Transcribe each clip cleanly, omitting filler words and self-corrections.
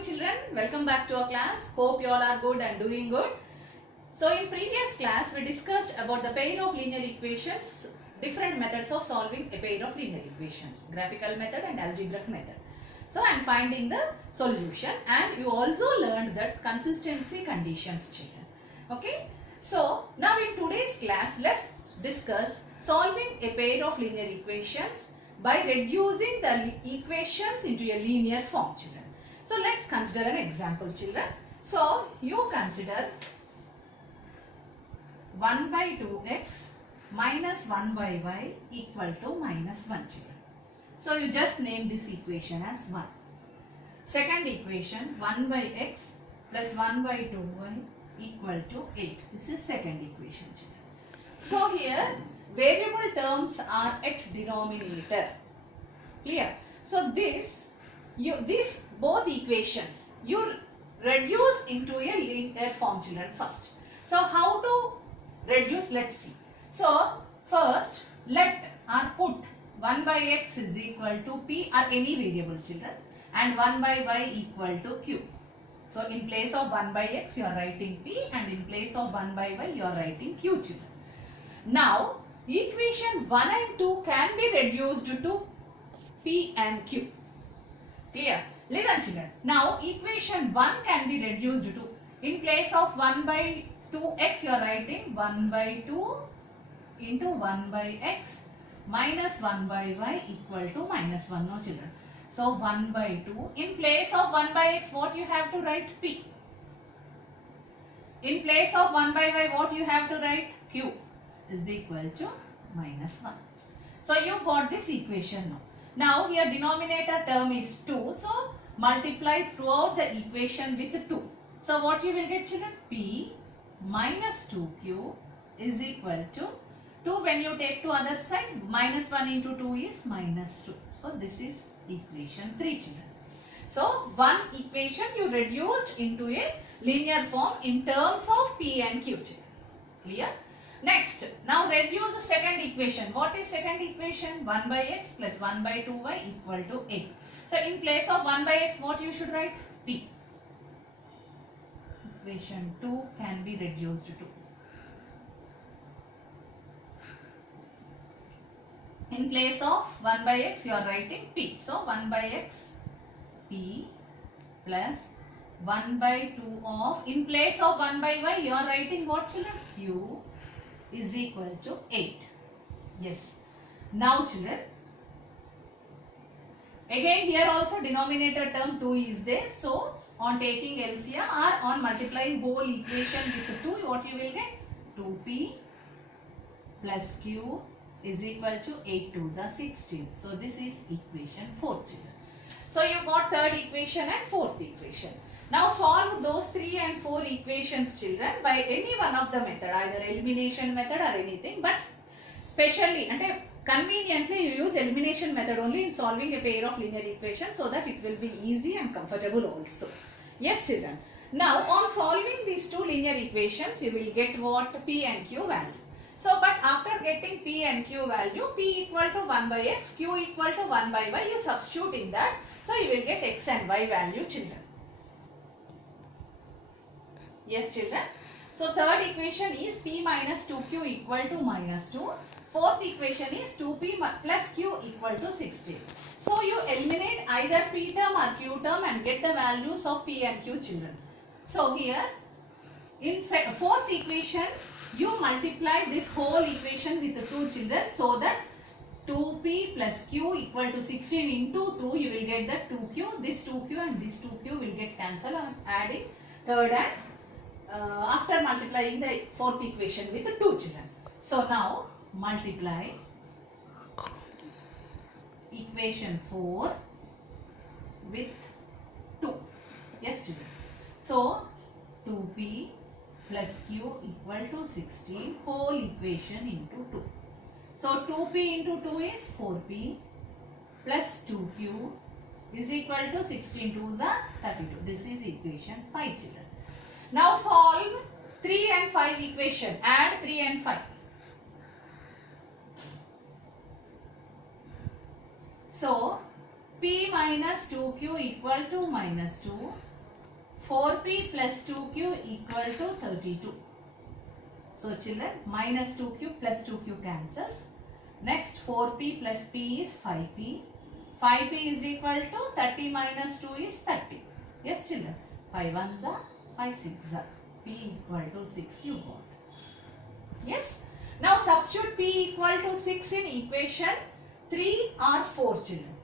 morning children, welcome back to our class. Hope you all are good and doing good. So in previous class we discussed about the pair of linear equations, different methods of solving a pair of linear equations, graphical method and algebraic method. So and finding the solution, and you also learned that consistency conditions children. Okay. So now in today's class let's discuss solving a pair of linear equations by reducing the equations into a linear form children. So let's consider an example children. So you consider 1 by 2x minus 1 by y equal to minus 1 children. So you just name this equation as 1. Second equation 1 by x plus 1 by 2y equal to 8. This is second equation children. So here variable terms are at denominator. Clear? So these both equations you reduce into a linear form children first. So how to reduce? Let's see. So first let or put 1 by x is equal to p or any variable children and 1 by y equal to q. So in place of 1 by x you are writing p and in place of 1 by y you are writing q children. Now equation 1 and 2 can be reduced to p and q. Clear? Listen children. Now equation 1 can be reduced to, in place of 1 by 2x you are writing 1 by 2 into 1 by x minus 1 by y equal to minus 1. No children. So 1 by 2. In place of 1 by x what you have to write? P. In place of 1 by y what you have to write? Q is equal to minus 1. So you got this equation now. Now here denominator term is 2. So multiply throughout the equation with 2. So what you will get children? P minus 2q is equal to 2 when you take to other side, minus 1 into 2 is minus 2. So this is equation 3 children. So one equation you reduced into a linear form in terms of p and q children. Clear? Next, now reduce the second equation. What is second equation? 1 by x plus 1 by 2y equal to 8. So in place of 1 by x what you should write? P. Equation 2 can be reduced to. In place of 1 by x you are writing p. So 1 by x p plus 1 by 2 of, in place of 1 by y you are writing what children? Q is equal to 8. Yes. Now children, again here also denominator term 2 is there. So on taking LCM or on multiplying whole equation with 2, what you will get? 2p plus q is equal to 8 2s are 16. So this is equation 4 children. So you got third equation and fourth equation. Now solve those 3 and 4 equations children by any one of the method, either elimination method or anything, but specially and conveniently you use elimination method only in solving a pair of linear equations so that it will be easy and comfortable also. Yes children. Now on solving these two linear equations you will get what? P and q value. So but after getting p and q value, p equal to 1 by x, q equal to 1 by y, you substitute in that. So you will get x and y value children. Yes children. So third equation is p minus 2q equal to minus 2. Fourth equation is 2p plus q equal to 16. So you eliminate either p term or q term and get the values of p and q children. So here in fourth equation you multiply this whole equation with the 2 children so that 2p plus q equal to 16 into 2 you will get the 2q. This 2q and this 2q will get cancelled on adding third and after multiplying the fourth equation with 2 children. So now multiply equation 4 with 2. Yes children. So 2p plus q equal to 16 whole equation into 2. So 2p into 2 is 4p plus 2q is equal to 16 2s are 32. This is equation 5 children. Now solve 3 and 5 equation. Add 3 and 5. So P minus 2Q equal to minus 2. 4P plus 2Q equal to 32. So children, minus 2Q plus 2Q cancels. Next 4P plus P is 5P. 5P is equal to 30 minus 2 is 30. Yes children, 5 ones are 5 6 are. P equal to 6 you got. Yes. Now substitute P equal to 6 in equation 3 or 4 children.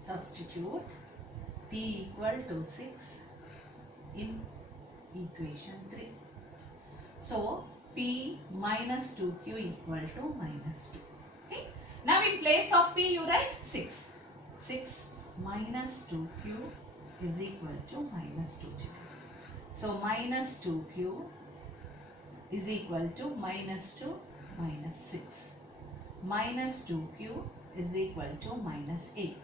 Substitute P equal to 6 in equation 3. So P minus 2Q equal to minus 2. Okay. Now in place of P you write 6. 6 minus 2Q is equal to minus 2 children. So minus 2Q is equal to minus 2 minus 6. Minus 2Q is equal to minus 8.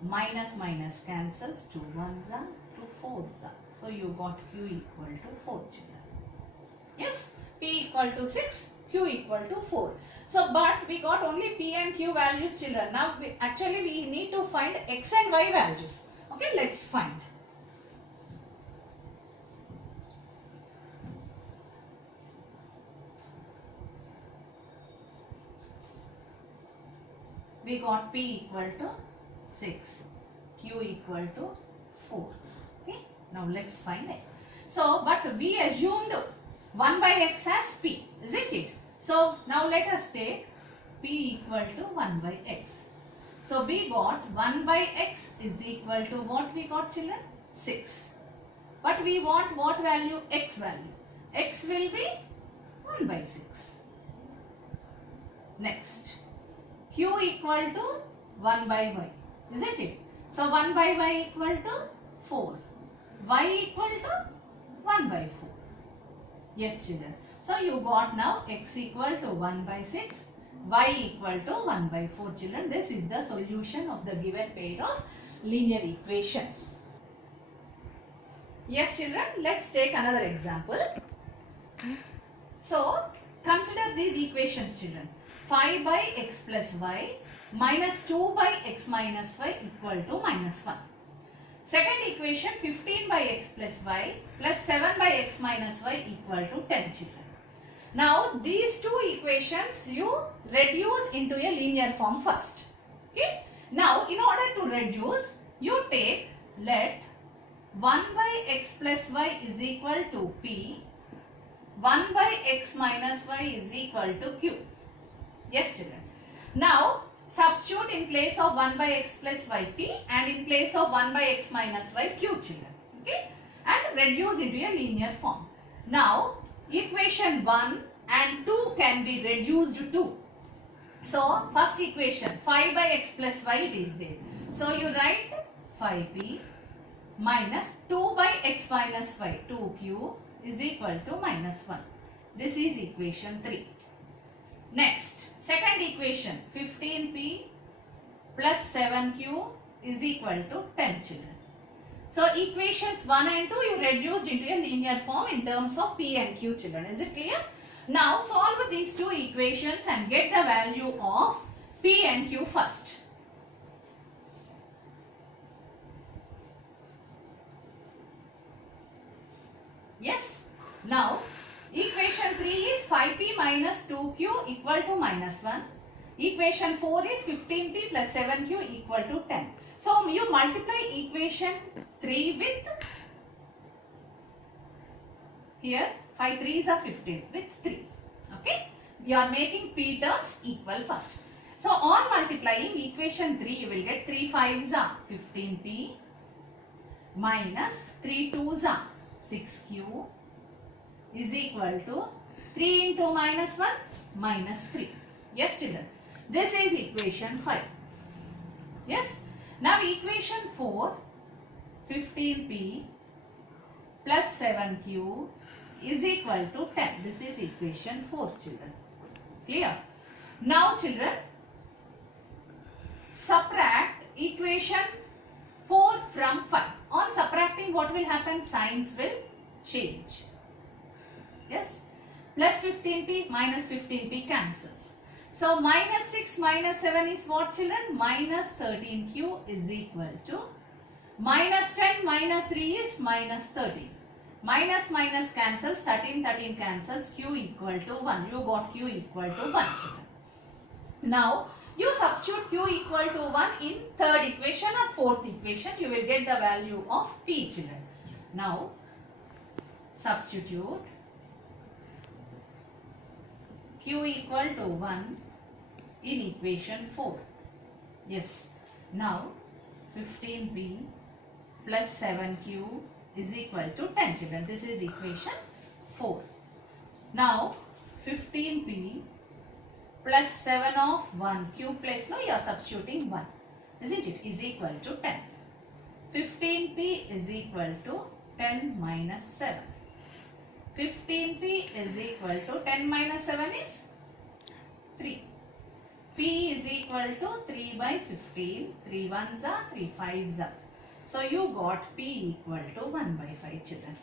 Minus minus cancels, 2 ones are, 2 fours are. So you got Q equal to 4 children. Yes, P equal to 6, Q equal to 4. So but we got only P and Q values children. Now we need to find X and Y values. Okay, let's find. We got P equal to 6, Q equal to 4. Okay, now let's find it. So, but we assumed 1 by x as P, isn't it? So, now let us take P equal to 1 by x. So, we got 1 by x is equal to what we got children? 6. But we want what value? X value. X will be 1 by 6. Next, Q equal to 1 by y. Isn't it? So 1 by y equal to 4. Y equal to 1 by 4. Yes children. So you got now x equal to 1 by 6. Y equal to 1 by 4 children. This is the solution of the given pair of linear equations. Yes children. Let's take another example. So consider these equations children. 5 by x plus y minus 2 by x minus y equal to minus 1. Second equation 15 by x plus y plus 7 by x minus y equal to 10 children. Now these two equations you reduce into a linear form first. Okay. Now in order to reduce you take let 1 by x plus y is equal to p, 1 by x minus y is equal to q. Yes children. Now substitute in place of 1 by x plus y p and in place of 1 by x minus y q children. Okay. And reduce into a linear form. Now equation 1 and 2 can be reduced to. So first equation 5 by x plus y it is there. So you write 5p minus 2 by x minus y 2q is equal to minus 1. This is equation 3. Next, second equation 15p plus 7q is equal to 10 children. So equations 1 and 2 you reduced into a linear form in terms of p and q children. Is it clear? Now solve these two equations and get the value of p and q first. Yes. Now equation 3 is 5p minus 2q equal to minus 1. Equation 4 is 15p plus 7q equal to 10. So you multiply equation 3 with here 5 3s are 15 with 3. Okay. You are making p terms equal first. So on multiplying equation 3 you will get 3 5s are 15p minus 3 2s are 6q is equal to 3 into minus 1 minus 3. Yes children. This is equation 5. Yes. Now equation 4 15p plus 7q is equal to 10. This is equation 4 children. Clear? Now children subtract equation 4 from 5. On subtracting what will happen? Signs will change. Yes. Plus 15p minus 15p cancels. So minus 6 minus 7 is what, children? Minus 13q is equal to minus 10 minus 3 is minus 13. Minus minus cancels, 13 cancels, q equal to 1. You got q equal to 1, children. Now you substitute q equal to 1 in third equation or fourth equation. You will get the value of p, children. Now substitute q equal to 1 in equation 4. Yes. Now 15p plus 7q is equal to 10, children. This is equation 4. Now 15p plus 7 of 1 q place, no, you are substituting 1, isn't it, is equal to 10. 15p is equal to 10 minus 7. 15p is equal to 10 minus 7 is 3. P is equal to 3 by 15. 3 ones are 3 fives are. So you got P equal to 1 by 5, children.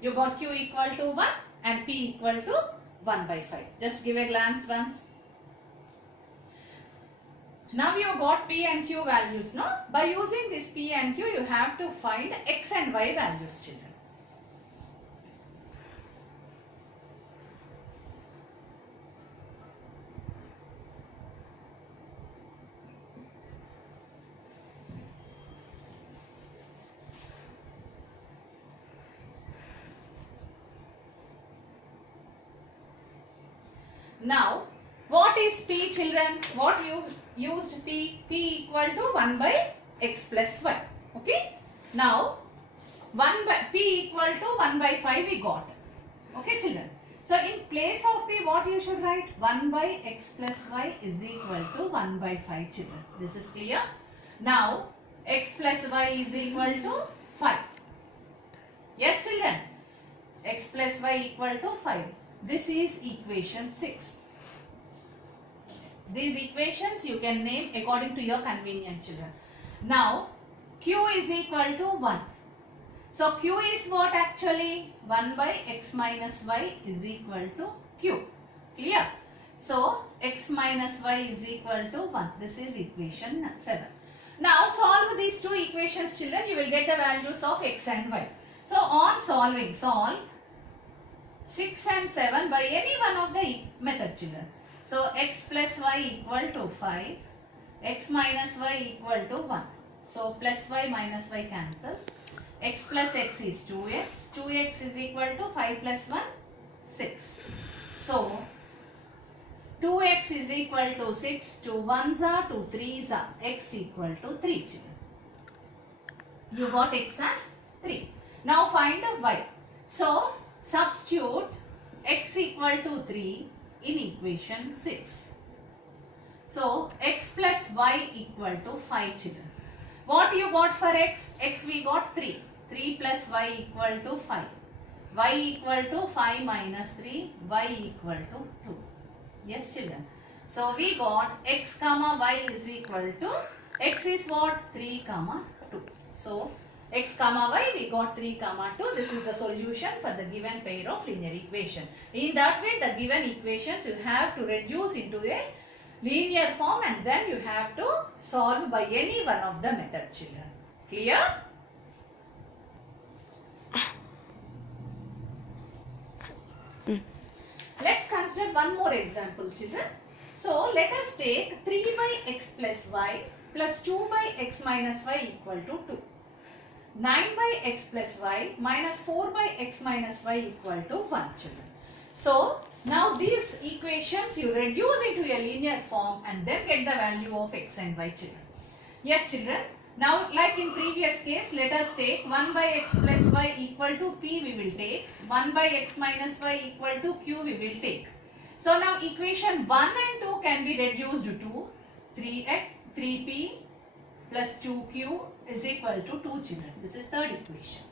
You got Q equal to 1 and P equal to 1 by 5. Just give a glance once. Now you got P and Q values, no? By using this P and Q, you have to find X and Y values, children. Now, what is P, children? What you used P? P equal to 1 by X plus Y. Okay. Now, P equal to 1 by 5 we got. Okay, children. So, in place of P, what you should write? 1 by X plus Y is equal to 1 by 5, children. This is clear. Now, X plus Y is equal to 5. Yes, children. X plus Y equal to 5. This is equation 6. These equations you can name according to your convenience, children. Now, Q is equal to 1. So, Q is what actually? 1 by X minus Y is equal to Q. Clear? So, X minus Y is equal to 1. This is equation 7. Now, solve these two equations, children. You will get the values of X and Y. So, on solving, solve 6 and 7 by any one of the method, children. So, X plus Y equal to 5, X minus Y equal to 1. So, plus Y minus Y cancels. X plus X is 2X. 2X is equal to 5 plus 1, 6. So, 2X is equal to 6. 2 1s are, 2 3s are. X equal to 3, children. You got X as 3. Now, find the Y. So, substitute X equal to 3 in equation 6. So, X plus Y equal to 5, children. What you got for X? X we got 3. 3 plus Y equal to 5. Y equal to 5 minus 3. Y equal to 2. Yes, children. So, we got X comma Y is equal to, X is what? 3 comma 2. So, X comma Y we got 3 comma 2. This is the solution for the given pair of linear equation. In that way, the given equations you have to reduce into a linear form and then you have to solve by any one of the methods, children. Clear? Let's consider one more example, children. So, let us take 3 by X plus Y plus 2 by X minus Y equal to 2. 9 by X plus Y minus 4 by X minus Y equal to 1, children. So, now these equations you reduce into a linear form and then get the value of X and Y, children. Yes, children. Now, like in previous case, let us take 1 by X plus Y equal to P we will take. 1 by X minus Y equal to Q we will take. So, now equation 1 and 2 can be reduced to 3P plus 2Q is equal to 2, children. This is third equation.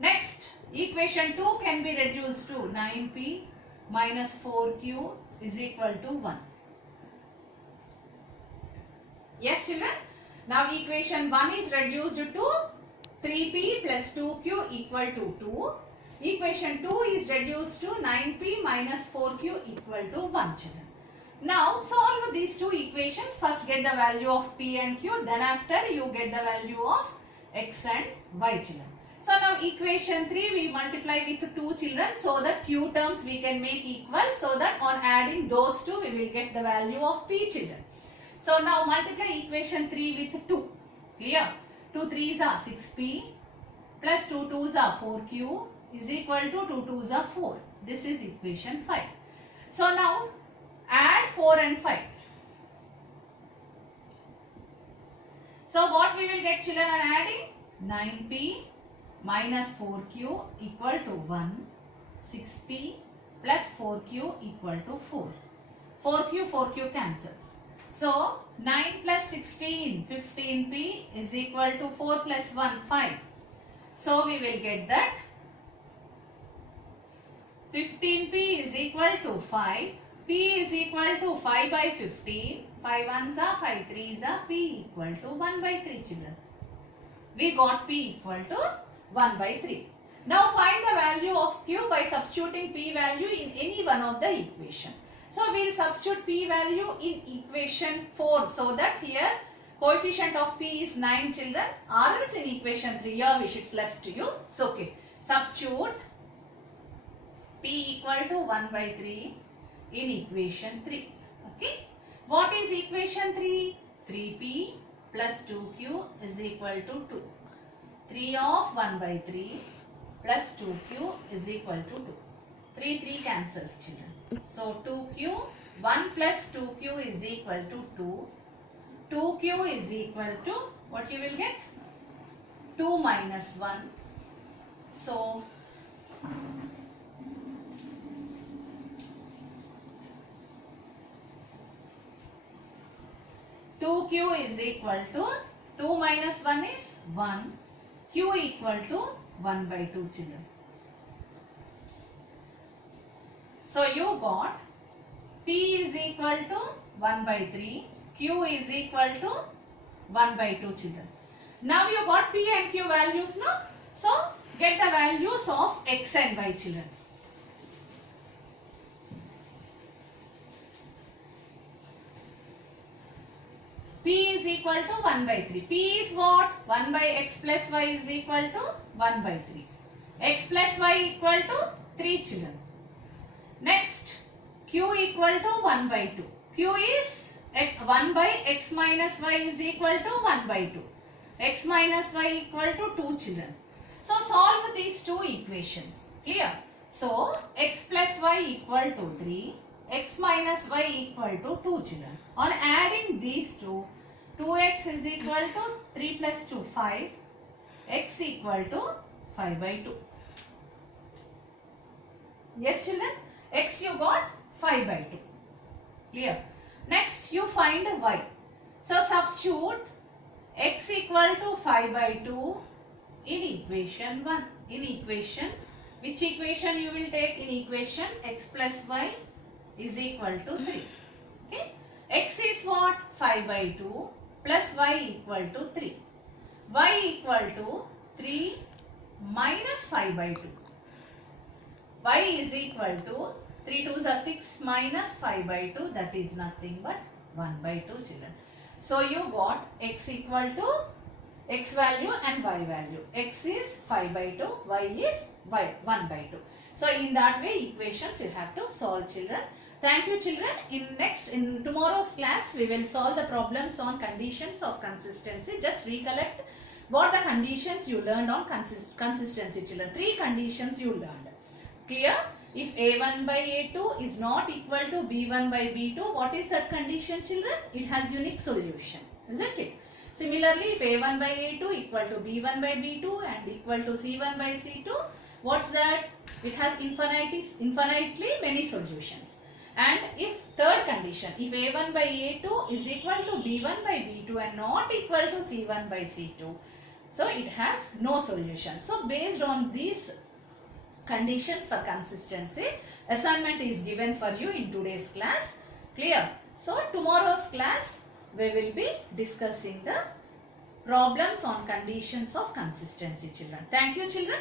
Next, equation 2 can be reduced to 9P minus 4Q is equal to 1. Yes, children. Now, equation 1 is reduced to 3P plus 2Q equal to 2. Equation 2 is reduced to 9P minus 4Q equal to 1, children. Now solve these two equations. First get the value of P and Q, then after you get the value of X and Y children. So now equation 3 we multiply with 2 children, so that Q terms we can make equal, so that on adding those two we will get the value of P children. So now multiply equation 3 with 2. Clear? 2 3s are 6P plus 2 2s are 4Q is equal to 2 2s are 4. This is equation 5. So now add 4 and 5. So what we will get children on adding? 9P minus 4Q equal to 1. 6P plus 4Q equal to 4. 4Q cancels. So 9 plus 16, 15P is equal to 4 plus 1, 5. So we will get that 15P is equal to 5. P is equal to 5 by 15. 5 1s are 5 3s are P equal to 1 by 3 children. We got P equal to 1 by 3. Now find the value of Q by substituting P value in any one of the equation. So we will substitute P value in equation 4, so that here coefficient of P is 9 children, or else in equation 3 here which is left to you. It's okay. Substitute P equal to 1 by 3 in equation 3. Okay. What is equation 3? 3P plus 2Q is equal to 2. 3 of 1 by 3 plus 2Q is equal to 2. 3 cancels children. So 2Q, 1 plus 2Q is equal to 2. 2Q is equal to, what you will get? 2 minus 1. So 2Q is equal to 2 minus 1 is 1. Q equal to 1 by 2 children. So you got P is equal to 1 by 3. Q is equal to 1 by 2 children. Now you got P and Q values now. So get the values of X and Y children. P is equal to 1 by 3. P is what? 1 by X plus Y is equal to 1 by 3. X plus Y equal to 3 children. Next, Q equal to 1 by 2. Q is 1 by X minus Y is equal to 1 by 2. X minus Y equal to 2 children. So solve these two equations. Clear? So X plus Y equal to 3. X minus Y equal to 2 children. On adding these two, 2x is equal to 3 plus 2, 5. X equal to 5 by 2. Yes children? X you got 5 by 2. Clear? Next you find Y. So substitute X equal to 5 by 2 in equation 1. In equation, which equation you will take in equation? X plus Y is equal to 3. Okay? X is what? 5 by 2 plus Y equal to 3. Y equal to 3 minus 5 by 2. Y is equal to 3 2s are 6 minus 5 by 2, that is nothing but 1 by 2 children. So you got X equal to X value and Y value. X is 5 by 2, Y is 1 by 2. So in that way equations you have to solve children. Thank you children. In tomorrow's class we will solve the problems on conditions of consistency. Just recollect what the conditions you learned on consistency children. 3 conditions you learned. Clear? If A1 by A2 is not equal to B1 by B2, what is that condition children? It has unique solution, isn't it? Similarly, if A1 by A2 equal to B1 by B2 and equal to C1 by C2, what's that? It has infinitely many solutions. And if third condition, if A1 by A2 is equal to B1 by B2 and not equal to C1 by C2, so it has no solution. So based on these conditions for consistency, assignment is given for you in today's class. Clear? So tomorrow's class we will be discussing the problems on conditions of consistency children. Thank you children.